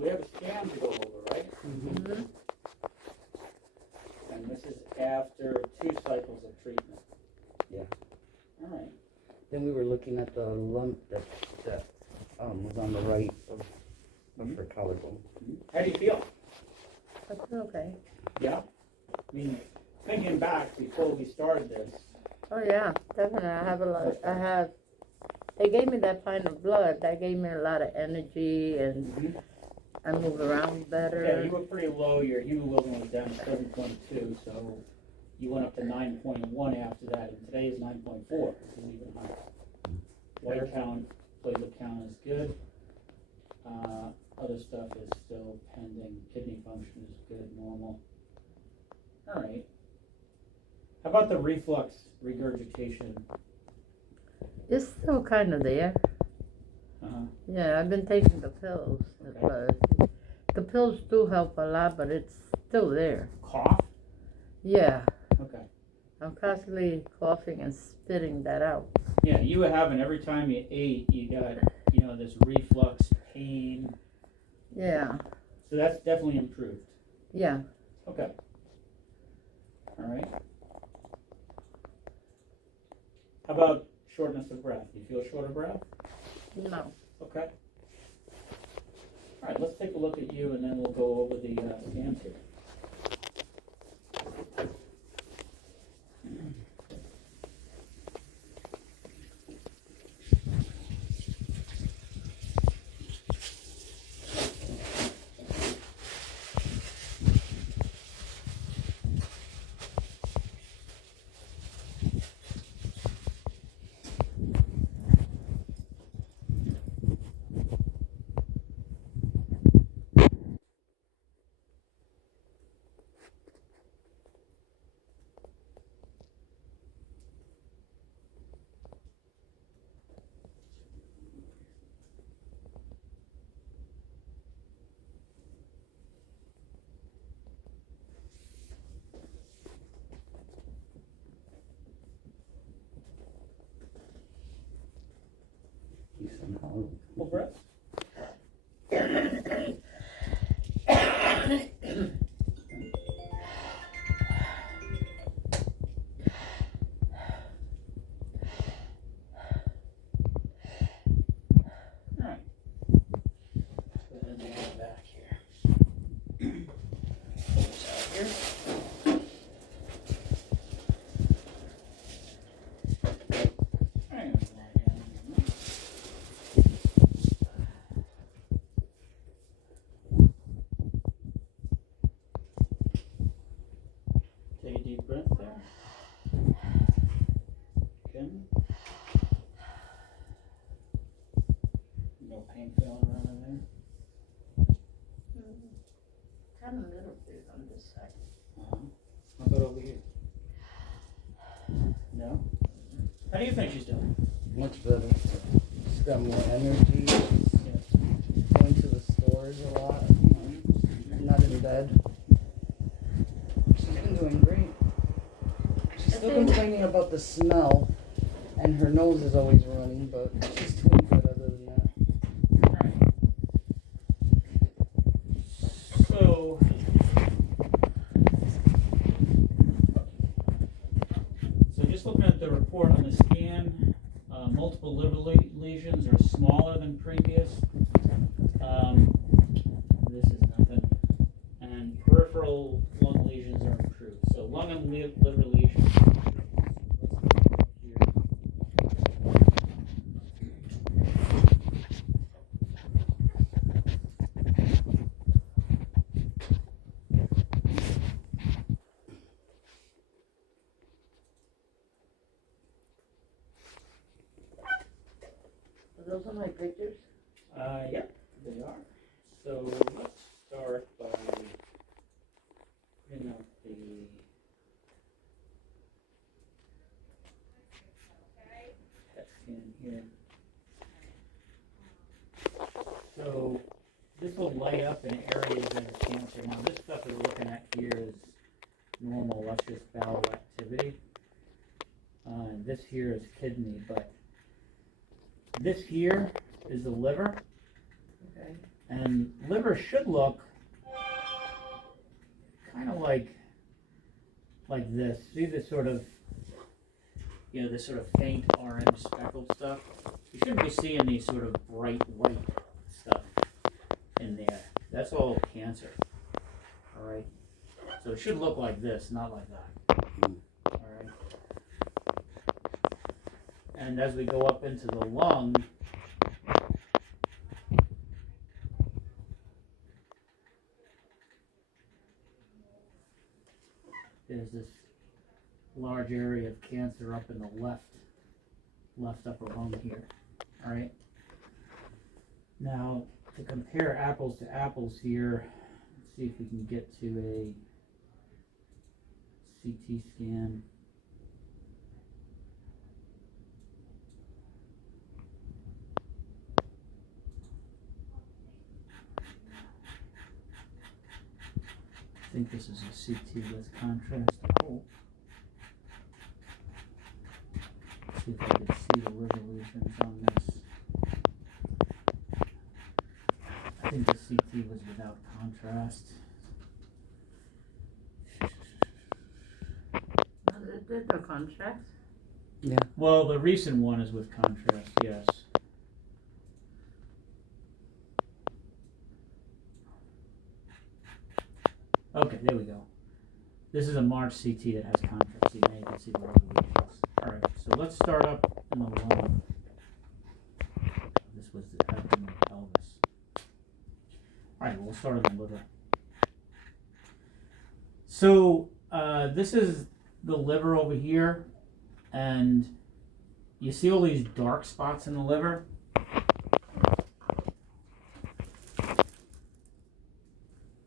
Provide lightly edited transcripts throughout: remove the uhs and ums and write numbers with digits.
we have a scan to go over, right? Mm-hmm. And this is after 2 cycles of treatment. Yeah. All right. Then we were looking at the lump that was on the right of her collarbone. How do you feel? I feel okay. Yeah? I mean, thinking back before we started this, Oh yeah, definitely. They gave me that pint of blood. That gave me a lot of energy, and I move around better. yeah, you were pretty low. Your hemoglobin was down to 7.2, so you went up to 9.1 after that, and today is 9.4, which is even higher. White count, platelet count is good. Other stuff is still pending. Kidney function is good, normal. All right. How about the reflux regurgitation? It's still kind of there. Uh-huh. Yeah, I've been taking the pills. Okay. But the pills do help a lot, but it's still there. Cough? Yeah, Okay. I'm constantly coughing and spitting that out. Yeah, you were having, every time you ate, you got, this reflux pain. Yeah, So that's definitely improved. yeah. Okay. All right. How about shortness of breath? Do you feel short of breath? No. Okay. All right, let's take a look at you, and then we'll go over the scans here. He somehow. Full breath. Take a deep breath there. Again. No pain feeling around in there? Kind of a little bit on this side. How about over here? No? How do you think she's doing? Much better. She's got more energy. She's going to the stores a lot. Not in bed. She's been doing great. She's still complaining about the smell, and her nose is always running, but she's doing good other than that. So just looking at the report on the scan, multiple liver lesions are smaller than previous. This is nothing. And peripheral lung lesions are improved. So lung and liver lesions. Are those are my pictures? Yep, they are. So let's start by putting up the PET scan here. So this will light up in areas that are cancer. Now this stuff that we're looking at here is normal, luscious bowel activity. This here is kidney, but this here is the liver. Okay. And liver should look kind of like this. See this sort of, this sort of faint orange speckled stuff? You shouldn't be seeing these sort of bright white stuff in there. That's all cancer. All right? So it should look like this, not like that. All right? And as we go up into the lung, there's this large area of cancer up in the left upper lung here. All right. Now, to compare apples to apples here, let's see if we can get to a CT scan. I think this is a CT with contrast. Oh. See if I can see the liver lesions on this. I think the CT was without contrast. There's no contrast. Yeah. Well, the recent one is with contrast, yes. Okay, there we go. This is a March CT that has contrast. See, now you can see the liver lesions. All right, so let's start up in the lung. This was the abdomen pelvis. All right, we'll start in the liver. So this is the liver over here, and you see all these dark spots in the liver.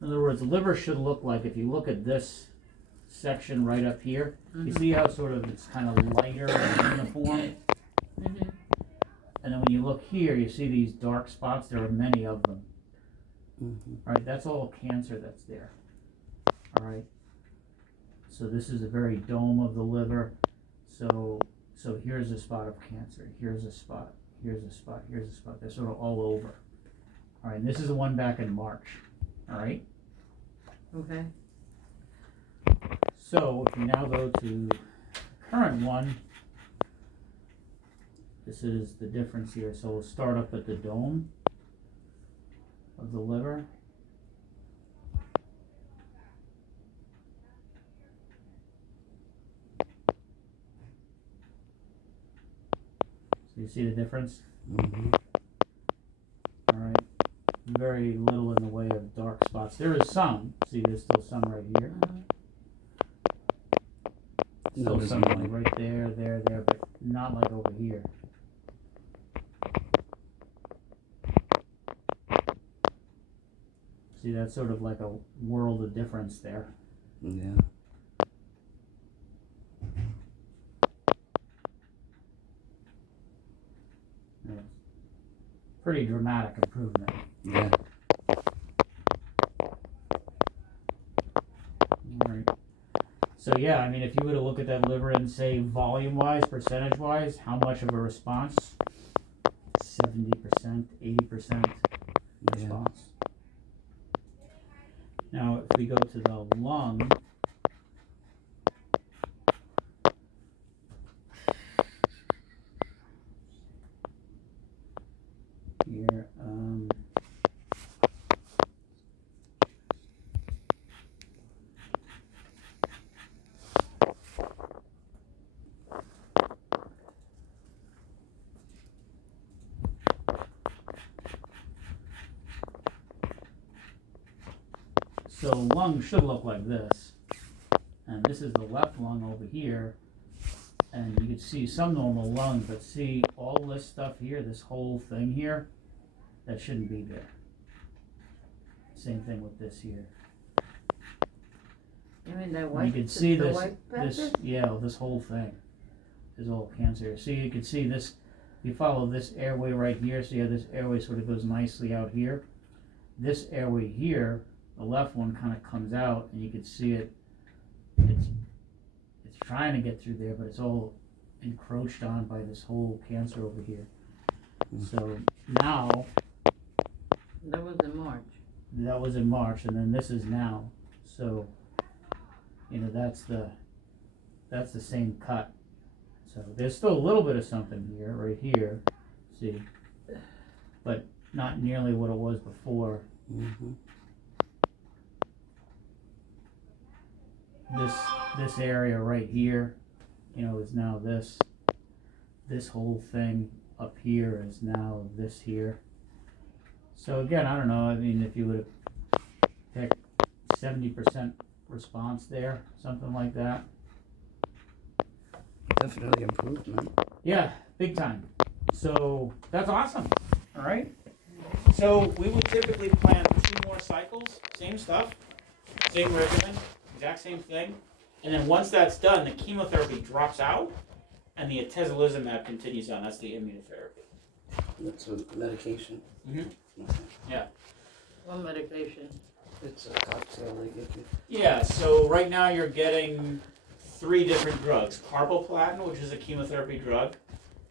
In other words, the liver should look like, if you look at this section right up here, you see how sort of it's kind of lighter and uniform? And then when you look here, you see these dark spots. There are many of them. All right, that's all cancer that's there. All right. So this is a very dome of the liver. So here's a spot of cancer. Here's a spot. Here's a spot. Here's a spot. They're sort of all over. All right, and this is the one back in March. All right. Okay. So if you now go to the current one, this is the difference here. So we'll start up at the dome of the liver. So you see the difference? All right. Very little in the way of dark spots. There is some. See, there's still some right here. Still some like right there, but not like over here. See, that's sort of like a world of difference there. Yeah. Pretty dramatic improvement. Yeah. Alright. So yeah, I mean, if you were to look at that liver and say volume-wise, percentage-wise, how much of a response? 70%, 80% response. Now, if we go to the lung, here, so lung should look like this, and this is the left lung over here, and you can see some normal lung, but see all this stuff here, this whole thing here, that shouldn't be there. Same thing with this here. You mean that You white? can see the this, white this whole thing is all cancer. See, you can see this, you follow this airway right here, see how this airway sort of goes nicely out here? This airway here, the left one kind of comes out, and you can see it, it's trying to get through there, but it's all encroached on by this whole cancer over here. So now, There was a was in March, and then this is now. So, you know, that's the same cut. So there's still a little bit of something here, right here, see, but not nearly what it was before. Mm-hmm. This area right here, you know, is now this. This whole thing up here is now this here. So again, I don't know, I mean, if you would have picked 70% response there, something like that. Definitely improvement. Yeah, big time. So that's awesome. All right. So we would typically plan 2 more cycles, same stuff, same regimen, exact same thing. And then once that's done, the chemotherapy drops out and the atezolizumab continues on. That's the immunotherapy. That's a medication. Mm-hmm. Okay. Yeah. One medication. It's a cocktail they give you. Yeah, so right now you're getting 3 different drugs. Carboplatin, which is a chemotherapy drug,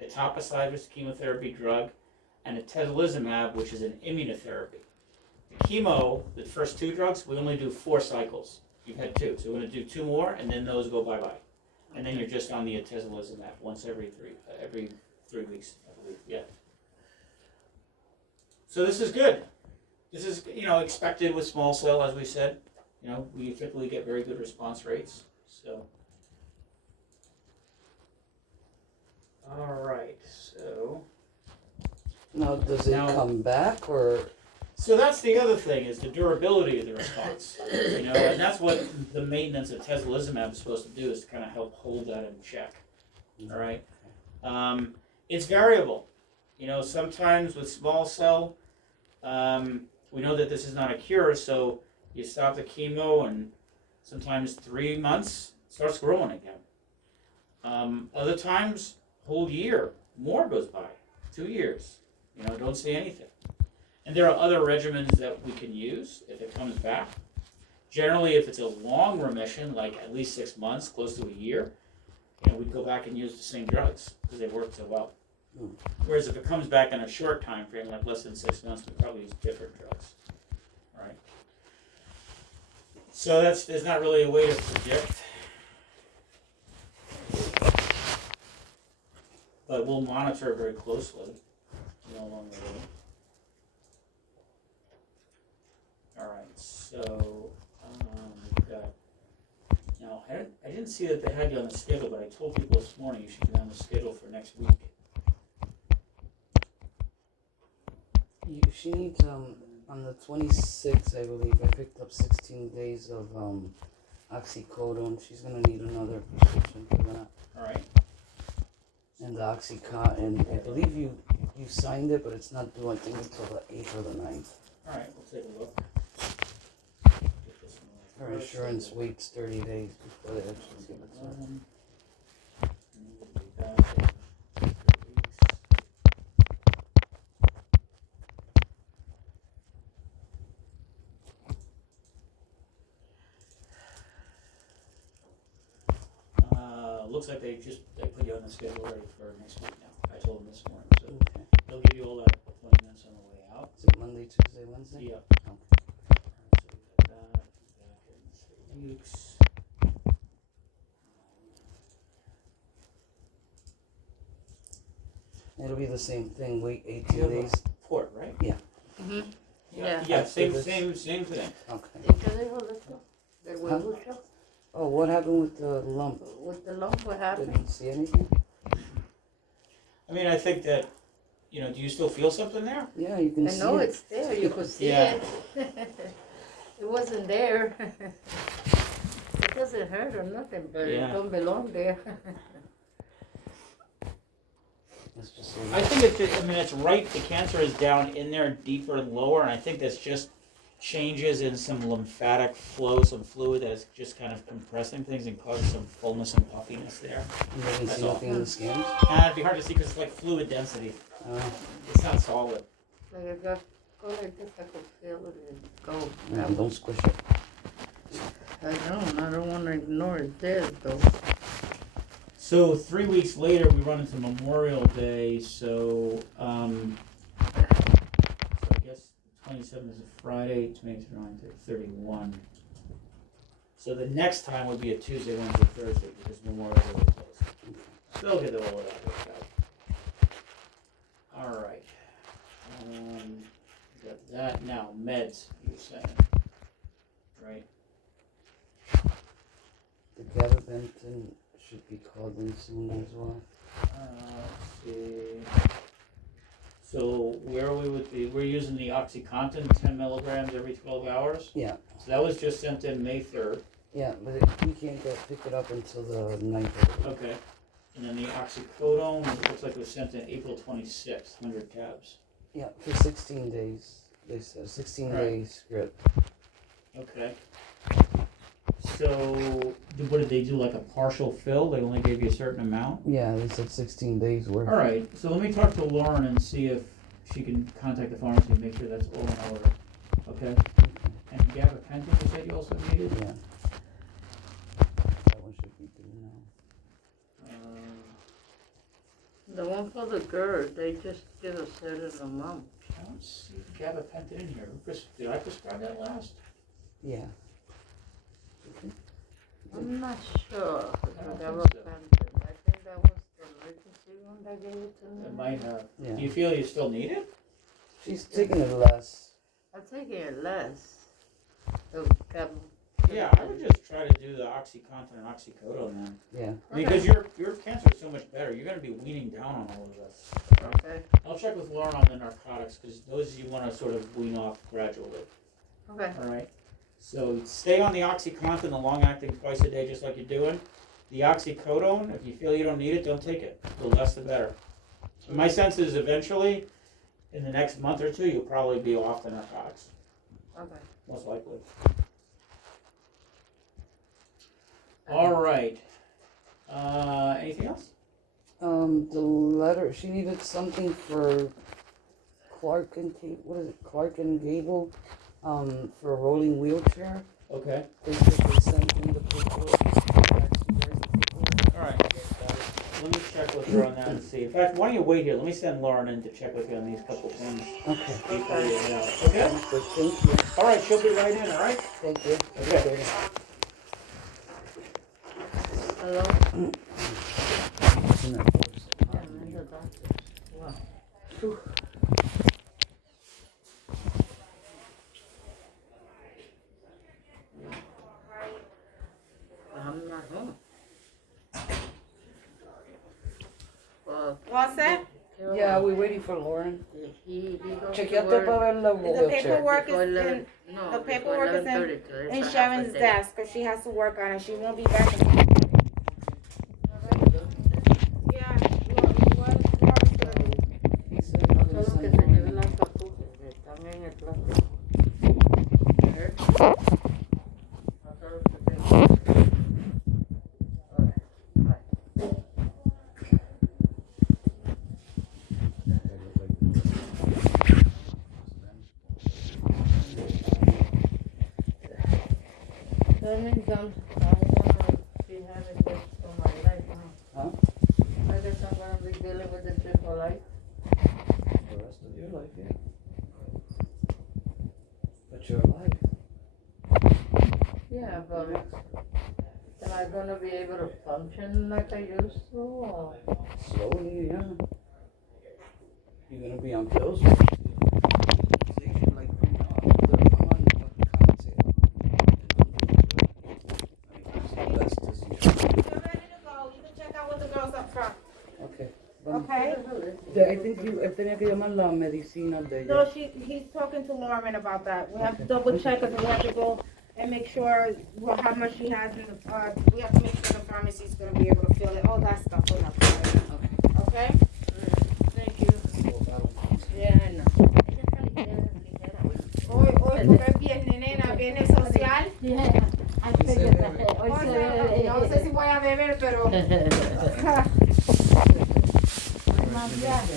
etoposide, which is a chemotherapy drug, and atezolizumab, which is an immunotherapy. The chemo, the first 2 drugs, we only do 4 cycles. You've had 2, so we're going to do 2 more, and then those go bye-bye. And then you're just on the atezolizumab once every 3 weeks, I believe, yeah. So this is good. This is, you know, expected with small cell, as we said. You know, we typically get very good response rates, so. All right, so. Now, does it Now- come back or? So that's the other thing, is the durability of the response. You know, and that's what the maintenance of atezolizumab is supposed to do, is to kind of help hold that in check. All right. It's variable. You know, sometimes with small cell, we know that this is not a cure, so you stop the chemo, and sometimes 3 months it starts growing again. Other times, whole year, more goes by, 2 years. You know, don't see anything. And there are other regimens that we can use if it comes back. Generally, if it's a long remission, like at least 6 months, close to a year, you know, we'd go back and use the same drugs because they work so well. Whereas if it comes back in a short time frame, like less than 6 months, we probably use different drugs. Right? So there's not really a way to predict. But we'll monitor very closely, you know, along the way. All right, so we've got. Now I didn't see that they had you on the schedule, but I told people this morning you should be on the schedule for next week. She needs, on the 26th, I believe, I picked up 16 days of oxycodone. She's going to need another prescription for that. All right. And the Oxycontin, I believe you signed it, but it's not due, I think, until the 8th or the 9th. All right, we'll take a look. Get this one Her right. insurance waits 30 days before they actually give it to her. And we'll be back in 3 weeks. Looks like they put you on the schedule already for next week now. I told them this morning, so Okay. they'll give you all that appointments on the way out. Is it Monday, Tuesday, Wednesday? Yeah. Okay. So we got that. Back in 3 weeks. It'll be the same thing, wait You 18 have days. a port, right? Mm-hmm. Yeah. Yeah. After Same this. thing. Okay. ¿Y qué dijo el doctor? ¿Del huevucho? Oh, what happened with the lump? With the lump, what happened? Didn't see anything? I mean, I think that, you know, do you still feel something there? Yeah, you can I see know it. it's there, you could see Yeah. it. It wasn't there. It doesn't hurt or nothing, but Yeah. it don't belong there. It's just I think it's right. The cancer is down in there, deeper and lower, and I think that's just changes in some lymphatic flow, some fluid that is just kind of compressing things and causing some fullness and puffiness there. You didn't That's see all. nothing in the scans? It'd be hard to see because it's like fluid density. Uh, It's not solid. Like I got go like this, I could feel it and go. no, don't squish it. I don't want to ignore it there though. So 3 weeks later, we run into Memorial Day. So I guess 27th is a Friday, 29th, 31. So the next time would be a Tuesday, Wednesday, Thursday, because Memorial Day is closed. Still get the roll it out. Alright. Got that. Now, meds, you were saying. Right? The gabapentin should be called in soon as well. Let's see. So where are we with we're using the OxyContin, 10 milligrams every 12 hours? Yeah. So that was just sent in May 3rd. Yeah, but we can't pick it up until the 9th. Okay. And then the oxycodone, it looks like it was sent in April 26th, 100 tabs. Yeah, for 16 days. They said 16 days script. Okay. So, what did they do, like a partial fill? They only gave you a certain amount? Yeah, they said 16 days worth. Alright, so let me talk to Lauren and see if she can contact the pharmacy and make sure that's all in order. Okay? And gabapentin, you said you also needed? Yeah. That one should be due now. The one for the GERD, they just give a certain amount. I don't see gabapentin in here. Did I prescribe that last? Yeah. I'm not sure. I don't That think was so. Pantene. I think that was the emergency one that gave it to me. It might have. Yeah. Do you feel you still need it? She's taking it less. I'm taking it less. Yeah, I would just try to do the OxyContin and oxycodone then. Yeah. Because your cancer is so much better. You're going to be weaning down on all of this. Okay. I'll check with Lauren on the narcotics because those you want to sort of wean off gradually. Okay. All right. So stay on the OxyContin, the long-acting twice a day, just like you're doing. The oxycodone, if you feel you don't need it, don't take it. The less, the better. And my sense is eventually, in the next month or two, you'll probably be off the narcotics. Okay. Most likely. All right. Anything else? The letter, she needed something for Clark and Gable, for a rolling wheelchair. Okay. They said they sent in the paperwork. All right. Let me check with her on that and see. In fact, why don't you wait here? Let me send Lauren in to check with you on these couple things. Okay. Before you head out. Okay? Good, thank you. All right, she'll be right in, all right? Thank you. Okay. Hello? Mm. Yeah, I'm in the doctor. Wow. Whew. I'm not home. Well, All set? Yeah, we're waiting for Lauren. he goes to Chequeate work para ver la The wheelchair. paperwork before is 11. in, No, the before paperwork is 11:30, in so it's a half a Sharon's day. desk, cause she has to work on it, she won't be back until. Yeah, He said he was gonna Solo que send se lleve Lauren. las papujas que están en el plástico. ¿Eh? No solo que tengo. Alright, bye. Turning down, I wanna be having this for my life, Huh? I guess I'm gonna be dealing with this for life. The rest of your life, yeah. But you're alive. Yeah, but am I gonna be able to function like I used to? Or? Slowly, yeah. You're gonna be on pills. You're ready to go, you can check out with the girls up front, Okay. okay? I think él tenía que llamar la medicina de No, ella. he's talking to Lauren about that, we have to double check, cause we have to go and make sure how much she has in the, we have to make sure the pharmacy's gonna be able to fill it, all that stuff will have to, okay? Thank you. Yeah, I know. Hoy, porque es viernes, nena, viernes social. Yeah. I figured that. Hoy no sé si voy a beber, pero. No viaje.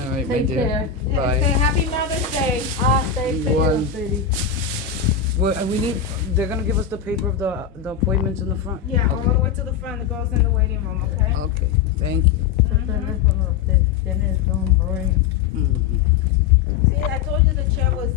All right, my Take dear. care. Say Bye. happy Mother's Day. Thank Igual. you, sweetie. Well, we need. They're gonna give us the paper of the appointments in the front. Yeah, all the way to the front, it goes in the waiting room, okay? Okay. Thank you. Su teléfono, tienes un brain. Mhm. See, I told you the chair was